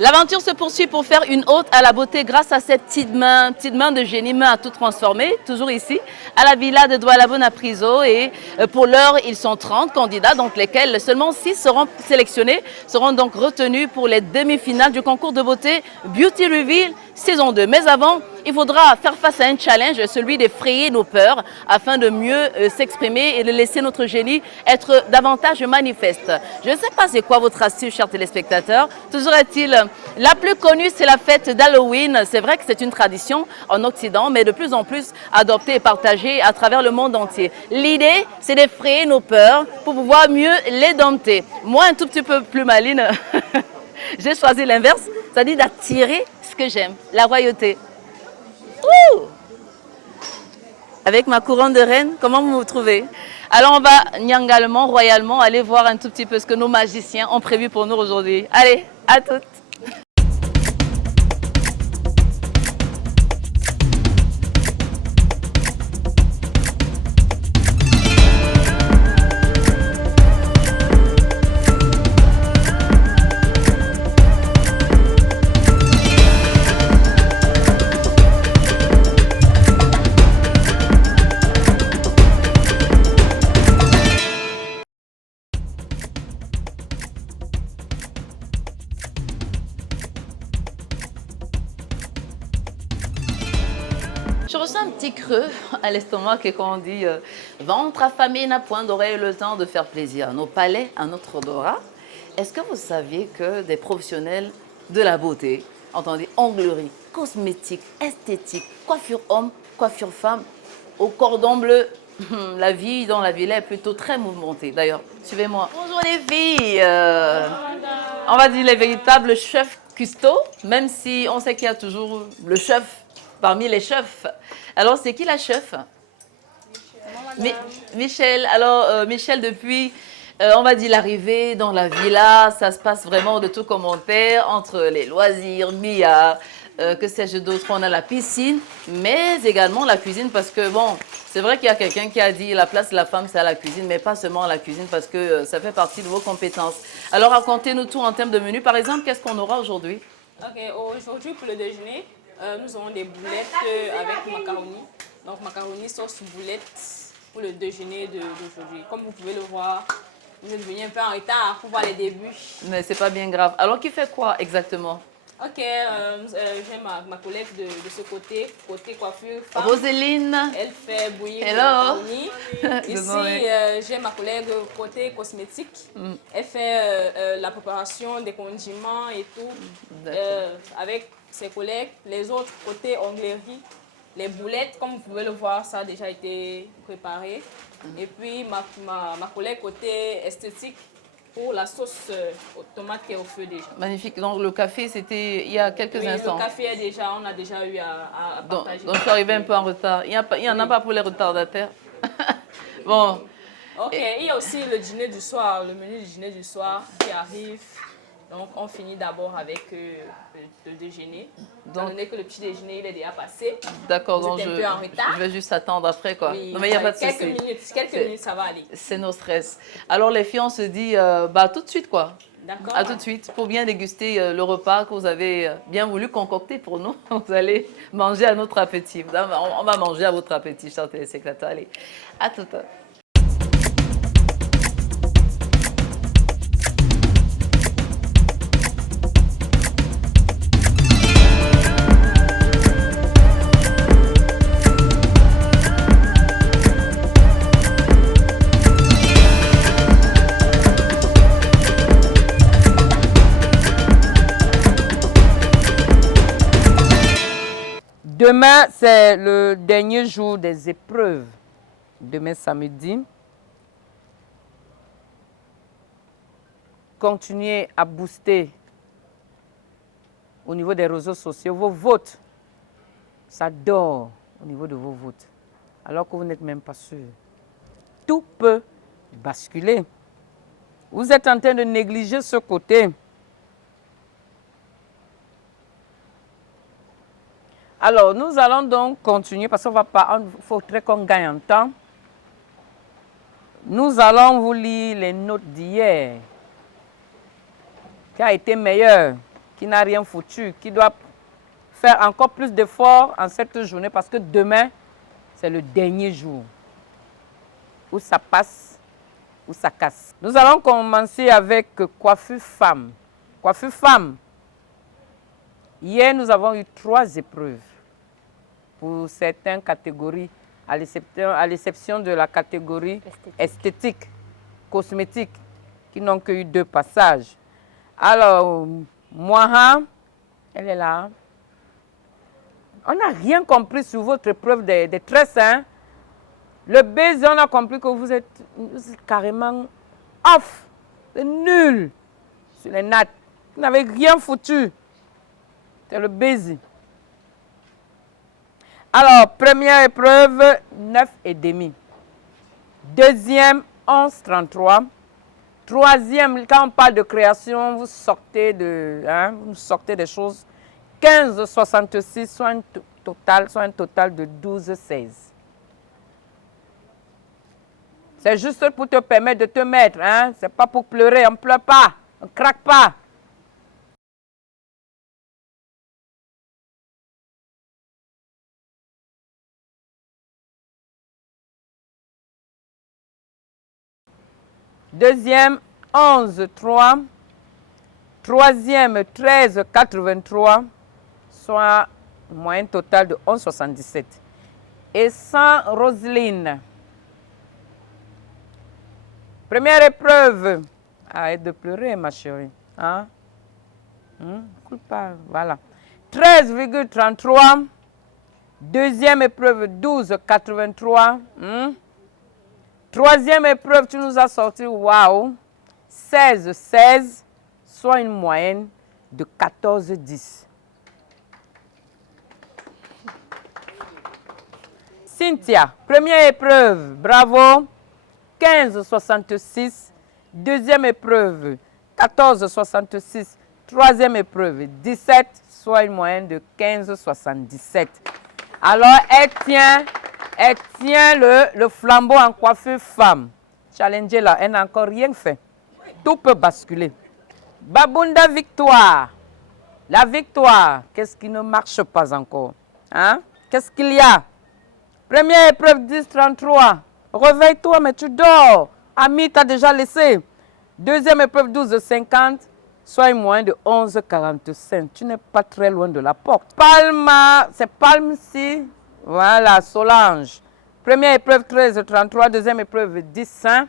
L'aventure se poursuit pour faire une ode à la beauté grâce à ces petites mains de génie, mains à tout transformer, toujours ici, à la villa de Douala Priso. Et pour l'heure, ils sont 30 candidats, donc lesquels seulement 6 seront sélectionnés, seront donc retenus pour les demi-finales du concours de beauté Beauty Reveal saison 2. Mais avant, il faudra faire face à un challenge, celui d'effrayer nos peurs, afin de mieux s'exprimer et de laisser notre génie être davantage manifeste. Je ne sais pas c'est quoi votre astuce, chers téléspectateurs. Toujours est-il, la plus connue, c'est la fête d'Halloween. C'est vrai que c'est une tradition en Occident, mais de plus en plus adoptée et partagée à travers le monde entier. L'idée, c'est d'effrayer nos peurs pour pouvoir mieux les dompter. Moi, un tout petit peu plus maline, j'ai choisi l'inverse, c'est-à-dire d'attirer ce que j'aime, la royauté. Ouh! Avec ma couronne de reine, comment vous vous trouvez? Alors on va nyangalement, royalement, aller voir un tout petit peu ce que nos magiciens ont prévu pour nous aujourd'hui. Allez, à toutes! Je ressens un petit creux à l'estomac et quand on dit ventre affamé n'a point d'oreille le temps de faire plaisir à nos palais, à notre odorat. Est-ce que vous saviez que des professionnels de la beauté, entendez onglerie, cosmétique, esthétique, coiffure homme, coiffure femme, au cordon bleu, la vie dans la ville est plutôt très mouvementée. D'ailleurs, suivez-moi. Bonjour les filles. On va dire les véritables chefs cuistots, même si on sait qu'il y a toujours le chef parmi les chefs. Alors, c'est qui la chef? Michel. Alors, Michel, depuis, on va dire, l'arrivée dans la villa, ça se passe vraiment de tout commentaire entre les loisirs, billard, que sais-je d'autre. On a la piscine, mais également la cuisine parce que, bon, c'est vrai qu'il y a quelqu'un qui a dit la place de la femme, c'est à la cuisine, mais pas seulement à la cuisine parce que ça fait partie de vos compétences. Alors, racontez-nous tout en termes de menu. Par exemple, qu'est-ce qu'on aura aujourd'hui? Ok, aujourd'hui pour le déjeuner, nous aurons des boulettes avec macaroni. Donc macaroni sauce boulette pour le déjeuner d'aujourd'hui. Comme vous pouvez le voir, vous êtes venu un peu en retard pour voir les débuts. Mais c'est pas bien grave. Alors, qui fait quoi exactement? Ok, j'ai ma collègue de ce côté, côté coiffure femme. Roséline. Elle fait bouillir le Hello. macaroni. Ici, j'ai ma collègue côté cosmétique. Elle fait la préparation des condiments et tout. Avec ses collègues, les autres côté onglerie, les boulettes, comme vous pouvez le voir, ça a déjà été préparé. Et puis ma collègue côté esthétique pour la sauce aux tomates qui est au feu déjà. Magnifique. Donc le café, c'était il y a quelques instants. Le café est déjà, on a déjà eu à partager. Donc je suis arrivée un peu en retard. Il n'y en a pas pour les retardataires. Bon. Ok, il y a aussi le dîner du soir, le menu du dîner du soir qui arrive. Donc, on finit d'abord avec le déjeuner. Étant donné que le petit déjeuner, il est déjà passé. D'accord, donc un peu en retard. je vais juste attendre après, quoi. Oui, non, mais il n'y a pas de souci. Quelques minutes, ça va aller. C'est nos stress. Alors, les filles, on se dit, bah, tout de suite, quoi. D'accord. À tout de suite, pour bien déguster le repas que vous avez bien voulu concocter pour nous. Vous allez manger à notre appétit. On va manger à votre appétit, chers téléspectateurs. Allez, à tout à l'heure. Demain, c'est le dernier jour des épreuves. Demain, samedi. Continuez à booster au niveau des réseaux sociaux vos votes. Ça dort au niveau de vos votes. Alors que vous n'êtes même pas sûr. Tout peut basculer. Vous êtes en train de négliger ce côté. Alors, nous allons donc continuer parce qu'il faudrait qu'on gagne en temps. Nous allons vous lire les notes d'hier, qui a été meilleure. qui n'a rien foutu, qui doit faire encore plus d'efforts en cette journée parce que demain, c'est le dernier jour où ça passe, où ça casse. Nous allons commencer avec coiffure femme. Coiffure femme. Hier, nous avons eu 3 épreuves pour certaines catégories, à l'exception de la catégorie esthétique, cosmétique, qui n'ont que eu 2 passages. Alors, Moira, elle est là. On n'a rien compris sur votre épreuve des tresses. Hein? Le baiser, on a compris que vous êtes carrément off, nul sur les nattes. Vous n'avez rien foutu. C'est le baiser. Alors, première épreuve, 9,5. Deuxième, 11,33. Troisième, quand on parle de création, vous sortez des choses. 15,66, soit un total de 12,16. C'est juste pour te permettre de te mettre. Hein? Ce n'est pas pour pleurer, on ne pleure pas, on ne craque pas. Deuxième, 11,3. Troisième, 13,83. Soit moyenne totale de 11,77. Et sans Roselyne. Première épreuve. Arrête de pleurer, ma chérie. Hein? Écoute pas, voilà. 13,33. Deuxième épreuve, 12,83. Troisième épreuve, tu nous as sorti, waouh, 16,16, soit une moyenne de 14,10. Cynthia, première épreuve, bravo, 15,66. Deuxième épreuve, 14,66. Troisième épreuve, 17, soit une moyenne de 15,77. Alors, elle tient le flambeau en coiffure femme. Challenger là, elle n'a encore rien fait. Tout peut basculer. Babunda Victoire. La victoire, qu'est-ce qui ne marche pas encore? Hein? Qu'est-ce qu'il y a? Première épreuve 10,33. Réveille-toi, mais tu dors. Ami t'a déjà laissé. Deuxième épreuve 12,50. Soit une moyenne de 11,45. Tu n'es pas très loin de la porte. Palma, c'est Palme ici. Voilà, Solange. Première épreuve 13,33. Deuxième épreuve 10,5.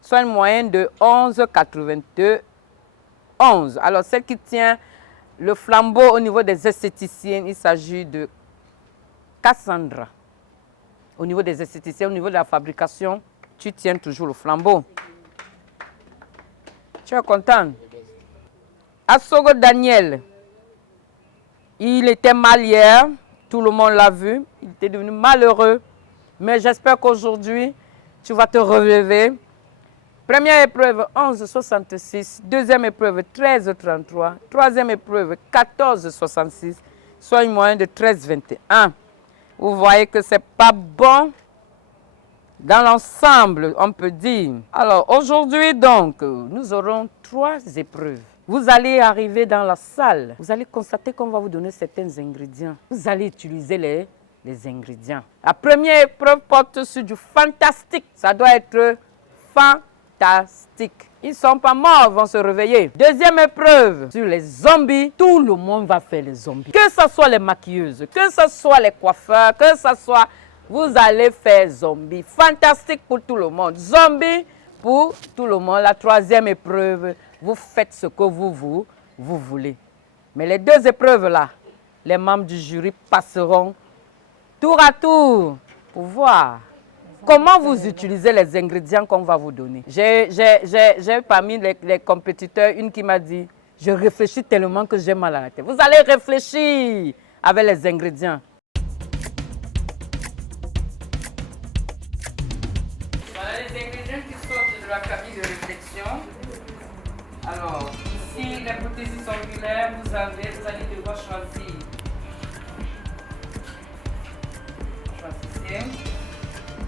Soit une moyenne de 11,82. 11. Alors, celle qui tient le flambeau au niveau des esthéticiennes, il s'agit de Cassandra. Au niveau des esthéticiens, au niveau de la fabrication, tu tiens toujours le flambeau. Tu es content? Assogo Daniel, il était mal hier, tout le monde l'a vu, il était devenu malheureux, mais j'espère qu'aujourd'hui, tu vas te relever. Première épreuve, 11,66. Deuxième épreuve, 13,33. Troisième épreuve, 14,66. Soit une moyenne de 13,21. Vous voyez que ce n'est pas bon dans l'ensemble, on peut dire. Alors, aujourd'hui, donc, nous aurons 3 épreuves. Vous allez arriver dans la salle. Vous allez constater qu'on va vous donner certains ingrédients. Vous allez utiliser les ingrédients. La première épreuve porte sur du fantastique. Ça doit être fantastique. Ils ne sont pas morts, ils vont se réveiller. Deuxième épreuve, sur les zombies. Tout le monde va faire les zombies. Que ce soit les maquilleuses, que ce soit les coiffeurs, que ce soit... Vous allez faire zombies. Fantastique pour tout le monde. Zombies pour tout le monde. La troisième épreuve, vous faites ce que vous voulez. Mais les 2 épreuves là, les membres du jury passeront tour à tour pour voir comment vous utilisez les ingrédients qu'on va vous donner. J'ai parmi les compétiteurs une qui m'a dit, je réfléchis tellement que j'ai mal à la tête. Vous allez réfléchir avec les ingrédients. Voilà les ingrédients qui sortent de la cabine de réflexion. Alors, ici, les prothésies angulaires, vous allez devoir choisir. Choisissez.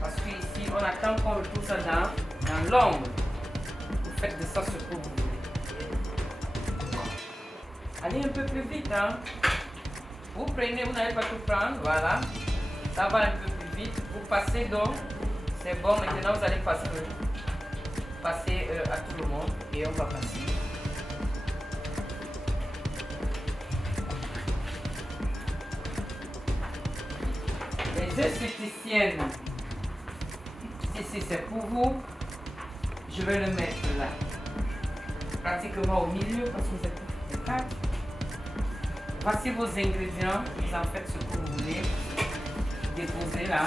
Parce qu'ici, on attend qu'on retrouve ça dans l'ombre. Vous faites de ça ce que vous voulez. Allez un peu plus vite, hein. Vous prenez, vous n'allez pas tout prendre, voilà. Ça va un peu plus vite. Vous passez donc. C'est bon, maintenant vous allez passer à tout le monde et on va passer. Les esthéticiennes. Si c'est pour vous, je vais le mettre là. Pratiquement au milieu parce que vous êtes quatre. Voici vos ingrédients. Vous en faites ce que vous voulez. Déposez là.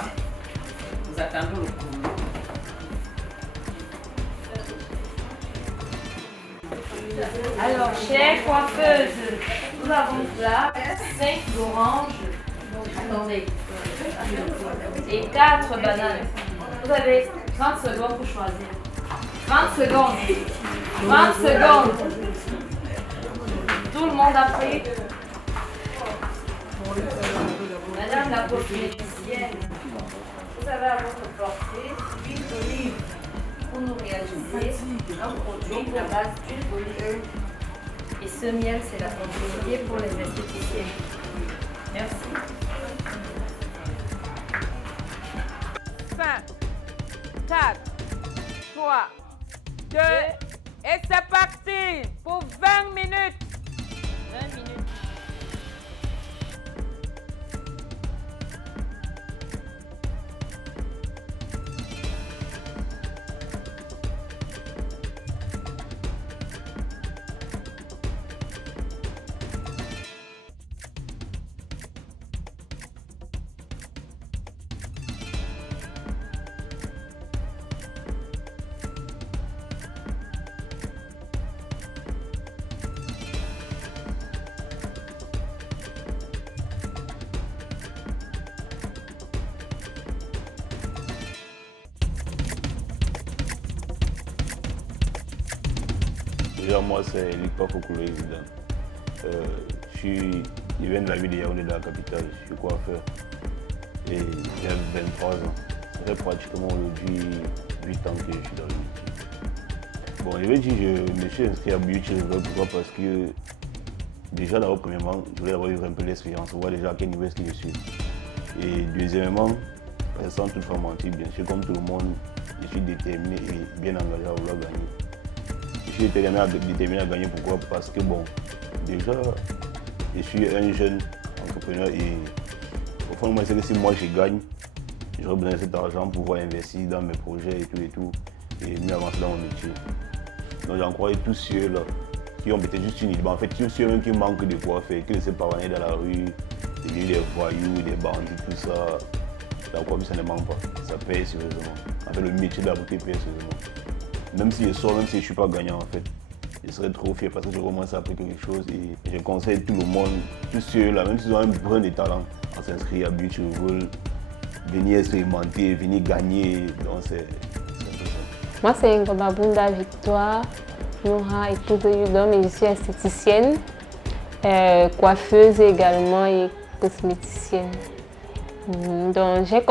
Vous attendez le coup. Alors, chère coiffeuse, nous avons là 5 oranges. Attendez. Et 4 bananes. Vous avez 30 secondes pour choisir. 30 secondes. 30 secondes. Tout le monde a pris. Madame la cosméticienne, vous avez à votre portée l'huile d'olive pour nous réaliser un produit à base d'huile d'olive. Et ce miel, c'est la continuité pour les esthéticiens. Merci. 5, 4, 3, 2, et c'est parti pour 20 minutes. 20 minutes. Déjà, moi, c'est Likpa Fokolo Résident. Je viens de la ville de Yaoundé, de la capitale. Je suis coiffeur et j'ai 23 ans. Ça fait pratiquement aujourd'hui 8 ans que je suis dans le métier. Bon, je vais dire, je me suis inscrit à Beauty River. Pourquoi? Parce que déjà, d'abord, premièrement, je voulais avoir un peu d'expérience, voir déjà à quel niveau est-ce que je suis. Et deuxièmement, sans toutefois mentir, bien sûr, comme tout le monde, je suis déterminé et bien engagé à vouloir gagner. Je suis déterminé à gagner, pourquoi? Parce que bon, déjà, je suis un jeune entrepreneur et au fond de moi, c'est que si moi je gagne, j'aurais besoin de cet argent pour pouvoir investir dans mes projets et tout, et mieux avancer dans mon métier. Donc j'encourage tous ceux-là qui ont peut-être juste une idée, en fait tous ceux même qui manquent de quoi faire, qui laissent parler dans la rue, des voyous, des bandits, tout ça. La coiffure, ça ne manque pas, ça paye sérieusement. En fait, le métier de la beauté paye sérieusement. Même si je sors, même si je ne suis pas gagnant en fait, je serais trop fier parce que je commence à apprendre quelque chose et je conseille tout le monde, tous ceux-là, même s'ils ont un brin de talent, à s'inscrire à Beauty River, venir expérimenter, venir gagner. Donc c'est un peu ça. Moi c'est Ngobabunda Victoire, Noura, épouse de Yudom, et je suis esthéticienne, coiffeuse également et cosméticienne. Donc j'ai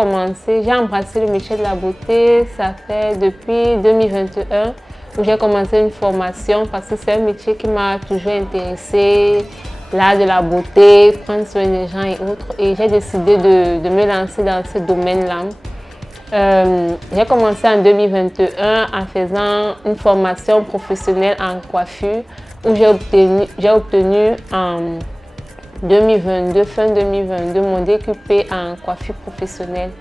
embrassé le métier de la beauté, ça fait depuis 2021 où j'ai commencé une formation parce que c'est un métier qui m'a toujours intéressée, l'art de la beauté, prendre soin des gens et autres. Et j'ai décidé de me lancer dans ce domaine-là. J'ai commencé en 2021 en faisant une formation professionnelle en coiffure où j'ai obtenu en 2022, fin 2022, mon DQP en coiffure professionnelle.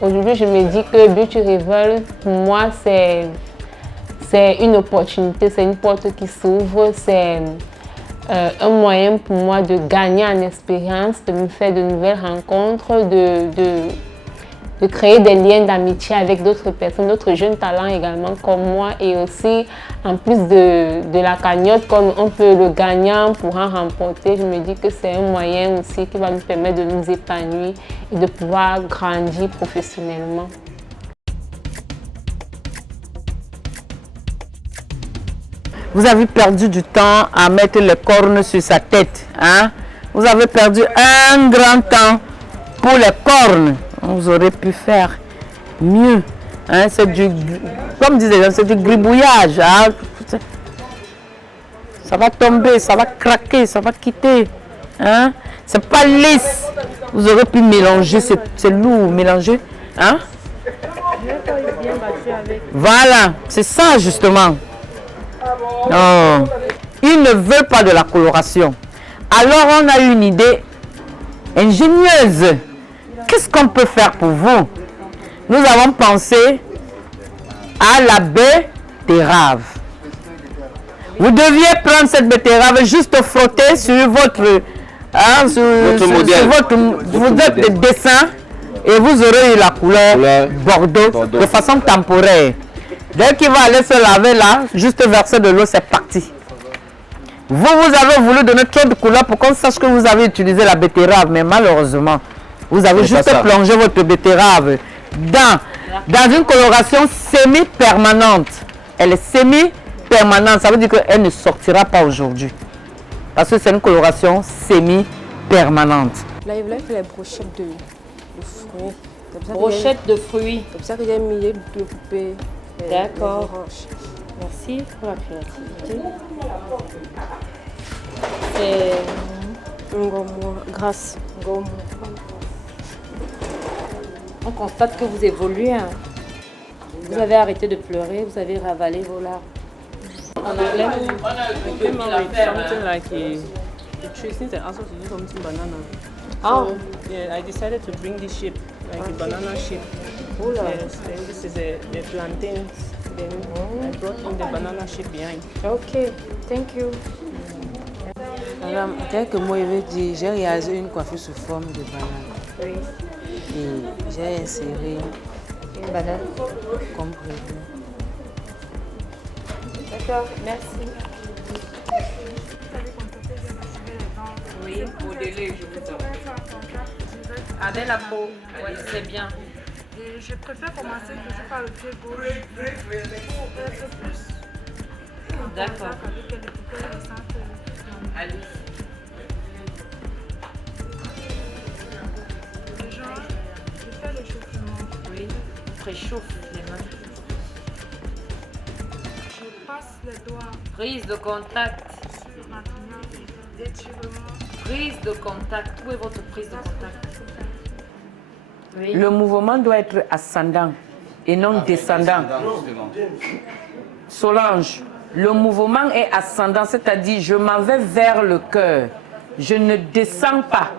Aujourd'hui, je me dis que Beauty River, pour moi, c'est une opportunité, c'est une porte qui s'ouvre, c'est un moyen pour moi de gagner en expérience, de me faire de nouvelles rencontres, de créer des liens d'amitié avec d'autres personnes, d'autres jeunes talents également comme moi. Et aussi, en plus de la cagnotte, comme on peut le gagnant pour en remporter, je me dis que c'est un moyen aussi qui va nous permettre de nous épanouir et de pouvoir grandir professionnellement. Vous avez perdu du temps à mettre les cornes sur sa tête. Hein? Vous avez perdu un grand temps pour les cornes. Vous aurez pu faire mieux. Hein? C'est du, comme disait, c'est du gribouillage. Hein? Ça va tomber, ça va craquer, ça va quitter. Hein? C'est pas lisse. Vous aurez pu mélanger, c'est lourd, mélanger. Hein? Voilà, c'est ça justement. Non. Ils ne veulent pas de la coloration. Alors on a une idée ingénieuse. Qu'est-ce qu'on peut faire pour vous? Nous avons pensé à la betterave. Vous deviez prendre cette betterave, juste frotter sur votre, votre dessin et vous aurez eu la couleur bordeaux de façon temporaire. Dès qu'il va aller se laver là, juste verser de l'eau, c'est parti. Vous avez voulu donner trop de couleurs pour qu'on sache que vous avez utilisé la betterave, mais malheureusement, vous avez juste plongé votre betterave dans une coloration semi-permanente. Elle est semi-permanente, ça veut dire qu'elle ne sortira pas aujourd'hui. Parce que c'est une coloration semi-permanente. Là, il voulait faire les brochettes de fruits. Brochettes de fruits. C'est pour ça que j'ai mis de couper. D'accord. Merci pour la créativité. C'est grâce. On constate que vous évoluez. Hein. Vous avez arrêté de pleurer, vous avez ravalé vos larmes. On a something like a tree, since I asked us to do something banana. Oh. So, yeah, I decided to bring this shape, like a banana shape. Yes, then this is the plantains. Then I brought in the banana shape behind. Ok, thank you. Alors, quelques mots, je veux dire, j'ai réalisé une coiffure sous forme de banane. Oui. Et j'ai inséré Une banane. comme prévu. D'accord, merci. Oui, modeler, je vous en avec la peau, oui, c'est bien. Et je préfère commencer toujours par le pied gauche pour être plus D'accord. avec les poupées récentes. Allez. Déjà, je fais l'échauffement. Oui, préchauffe les mains. Je passe les doigts Prise de contact. sur ma clignote, étirement. Prise de contact. Où est votre prise de contact? Oui. Le mouvement doit être ascendant et non descendant. Solange, le mouvement est ascendant, c'est-à-dire je m'en vais vers le cœur. Je ne descends pas.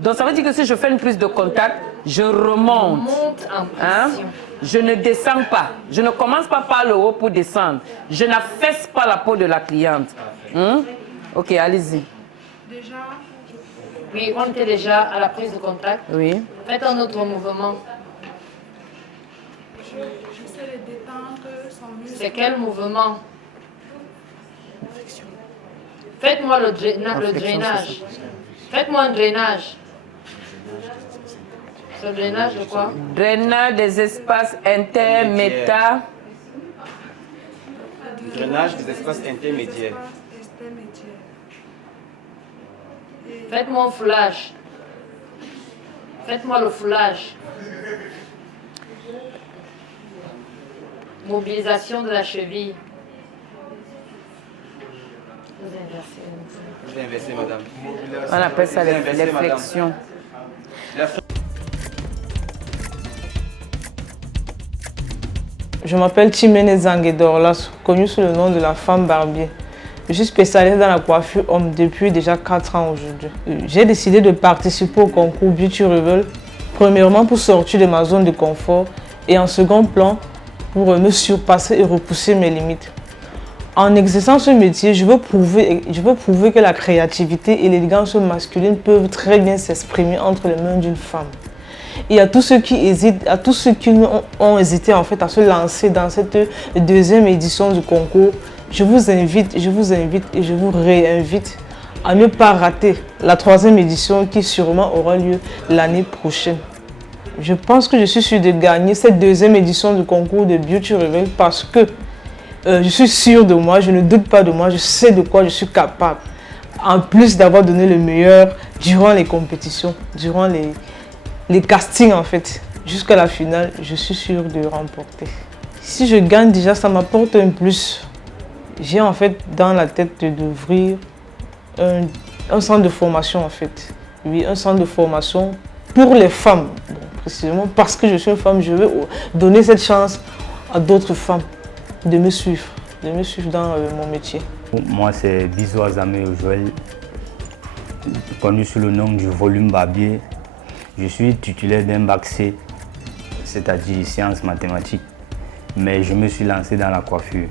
Donc ça veut dire que si je fais une prise de contact, je remonte. Monte en Hein? pression. Je ne descends pas. Je ne commence pas par le haut pour descendre. Je n'affaisse pas la peau de la cliente. Ok, allez-y. Déjà, Oui, on était déjà à la prise de contact. Oui. Faites un autre mouvement. j'essaie de détendre son muscle. C'est quel mouvement? Faites-moi le drainage. Faites-moi un drainage. Ce drainage de quoi? Drainage des espaces interméta. Drainage des espaces intermédiaires. Faites-moi un foulage. Faites-moi le foulage. Mobilisation de la cheville. Vous inversez. Je vais inverser, madame. On appelle ça les Inverser, madame. flexions. Je m'appelle Chimene Zanguedorlas, connue sous le nom de la femme barbier. Je suis spécialisée dans la coiffure homme depuis déjà 4 ans aujourd'hui. J'ai décidé de participer au concours Beauty Rebel, premièrement pour sortir de ma zone de confort et en second plan pour me surpasser et repousser mes limites. En exerçant ce métier, je veux prouver que la créativité et l'élégance masculine peuvent très bien s'exprimer entre les mains d'une femme. Et à tous ceux qui hésitent, à tous ceux qui ont hésité en fait à se lancer dans cette deuxième édition du concours, je vous invite et je vous réinvite à ne pas rater la 3e édition qui sûrement aura lieu l'année prochaine. Je pense que je suis sûre de gagner cette 2e édition du concours de Beauty Rebel parce que je suis sûre de moi, je ne doute pas de moi, je sais de quoi je suis capable. En plus d'avoir donné le meilleur durant les compétitions, durant les castings en fait, jusqu'à la finale, je suis sûre de remporter. Si je gagne déjà, ça m'apporte un plus. j'ai en fait dans la tête d'ouvrir un centre de formation en fait. Oui, un centre de formation pour les femmes. Bon, précisément parce que je suis une femme, je veux donner cette chance à d'autres femmes de me suivre dans mon métier. Moi, c'est Bizo Azame Joël, connu sous le nom du volume barbier. Je suis titulaire d'un bac C, c'est-à-dire sciences mathématiques, mais je me suis lancé dans la coiffure.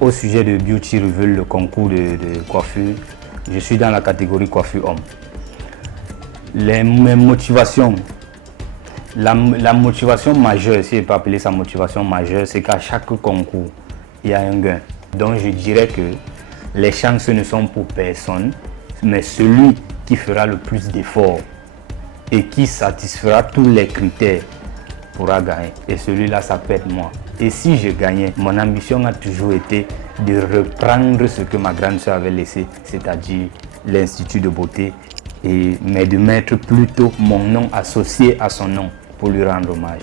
Au sujet de Beauty Reveal, le concours de coiffure, je suis dans la catégorie coiffure homme. Mes motivations, la motivation majeure, si je peux appeler ça motivation majeure, c'est qu'à chaque concours, il y a un gain. Donc je dirais que les chances ne sont pour personne, mais celui qui fera le plus d'efforts et qui satisfera tous les critères pourra gagner. Et celui-là, ça peut être moi. Et si je gagnais, mon ambition a toujours été de reprendre ce que ma grande soeur avait laissé, c'est-à-dire l'Institut de beauté, mais de mettre plutôt mon nom associé à son nom pour lui rendre hommage.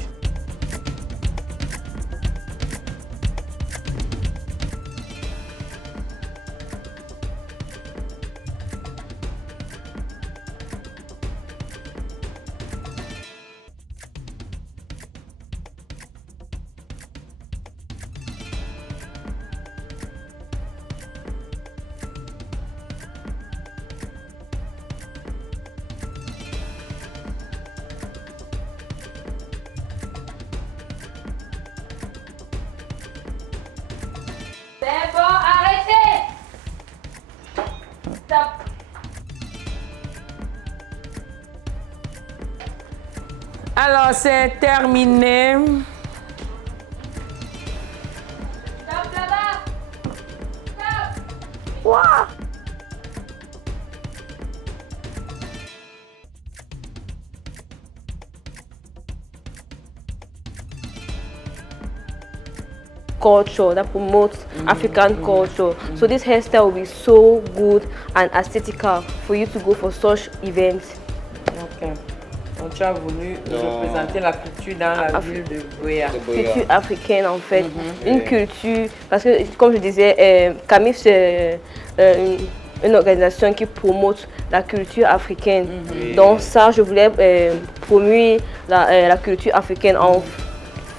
C'est bon, arrêtez! Stop! Alors, c'est terminé. Stop là-bas! Stop! Wow. Culture that promotes African culture. So this hairstyle will be so good and aesthetical for you to go for such events. Ok. Donc tu as voulu représenter la culture dans la ville de Buea. Culture africaine en fait. Une culture, parce que comme je disais, CAMIF c'est une organisation qui promote la culture africaine. Donc ça, je voulais promouvoir la culture africaine en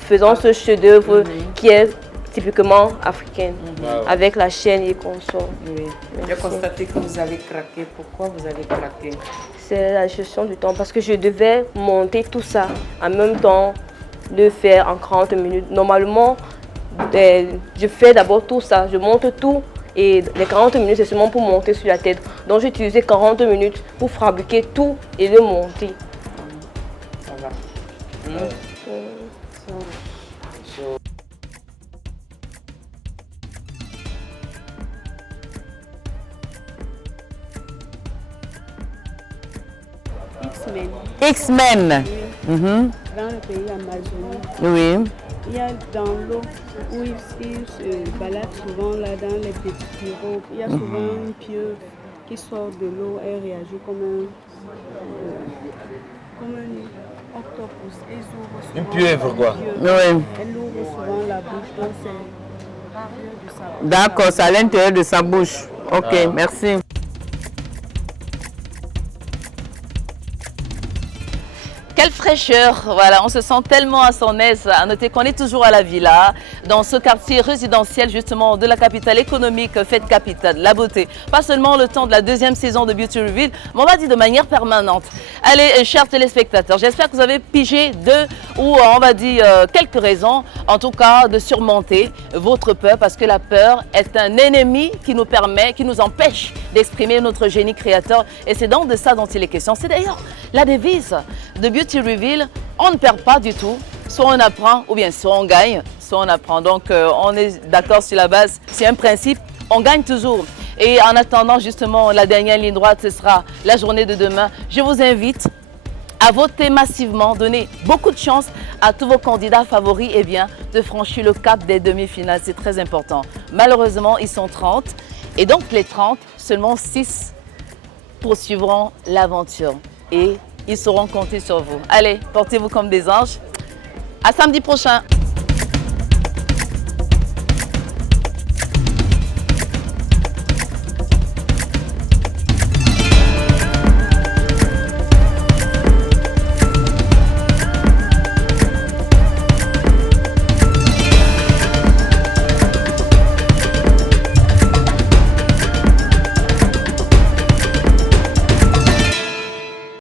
faisant ce chef-d'œuvre qui est typiquement africaine, avec la chaîne et consorts. J'ai constaté que vous avez craqué. Pourquoi vous avez craqué? C'est la gestion du temps, parce que je devais monter tout ça en même temps, le faire en 40 minutes. Normalement, je fais d'abord tout ça, je monte tout, et les 40 minutes, c'est seulement pour monter sur la tête. Donc j'ai utilisé 40 minutes pour fabriquer tout et le monter. Ça va. X-Men. Oui. Dans le pays Amazonie. Oui. Il y a dans l'eau où ils se baladent souvent là dans les petits pirogues. Il y a souvent une pieuvre qui sort de l'eau et réagit comme un octopus. Une pieuvre quoi. Oui. Elle ouvre souvent la bouche, donc c'est à l'intérieur de sa bouche. D'accord, c'est à l'intérieur de sa bouche. Ok, merci. Quelle fraîcheur, voilà, on se sent tellement à son aise. À noter qu'on est toujours à la Villa, dans ce quartier résidentiel justement de la capitale économique, Fête Capitale, la beauté. Pas seulement le temps de la deuxième saison de Beauty Reveal, mais on va dire de manière permanente. Allez, chers téléspectateurs, j'espère que vous avez pigé on va dire quelques raisons, en tout cas de surmonter votre peur, parce que la peur est un ennemi qui nous empêche d'exprimer notre génie créateur. Et c'est donc de ça dont il est question. C'est d'ailleurs la devise de Beauty Reveal, on ne perd pas du tout, soit on apprend ou bien soit on gagne, soit on apprend. Donc on est d'accord sur la base, c'est un principe, on gagne toujours. Et en attendant justement la dernière ligne droite, ce sera la journée de demain. Je vous invite à voter massivement, donner beaucoup de chance à tous vos candidats favoris et bien de franchir le cap des demi-finales, c'est très important. Malheureusement, ils sont 30 et donc les 30, seulement 6 poursuivront l'aventure et ils sauront compter sur vous. Allez, portez-vous comme des anges. À samedi prochain.